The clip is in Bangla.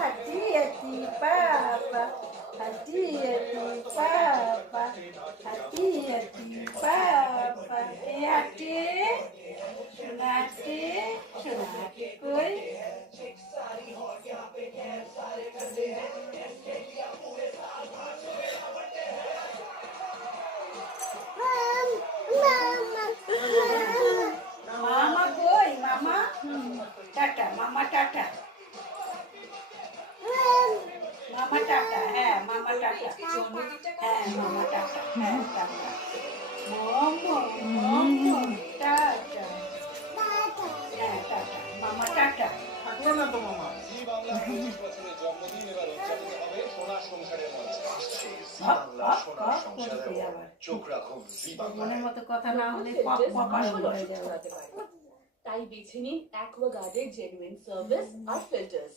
Hati hati papa, hati hati papa, hati hati papa. Hati, hati, hati koi. Mama koi, mama. Tata, mama tata. Mama tata, mama tata. Mama tata, tata. Momo, tata. Tata, mama tata. থাকলো না তো মামা। জি বাংলা 25 বছরের জন্মদিন এবার উদযাপিত হবে সোনার সংসারের মঞ্চে। আসছে জি বাংলা সোনার সংসারের মঞ্চে। চোখ রাখুন জি বাংলা। মনের মতো কথা না হলে পপ পপ হয়ে যাবে। তাই বেছে নিন অ্যাকোয়াগার্ডের জেনুইন সার্ভিস আর ফিল্টার্স।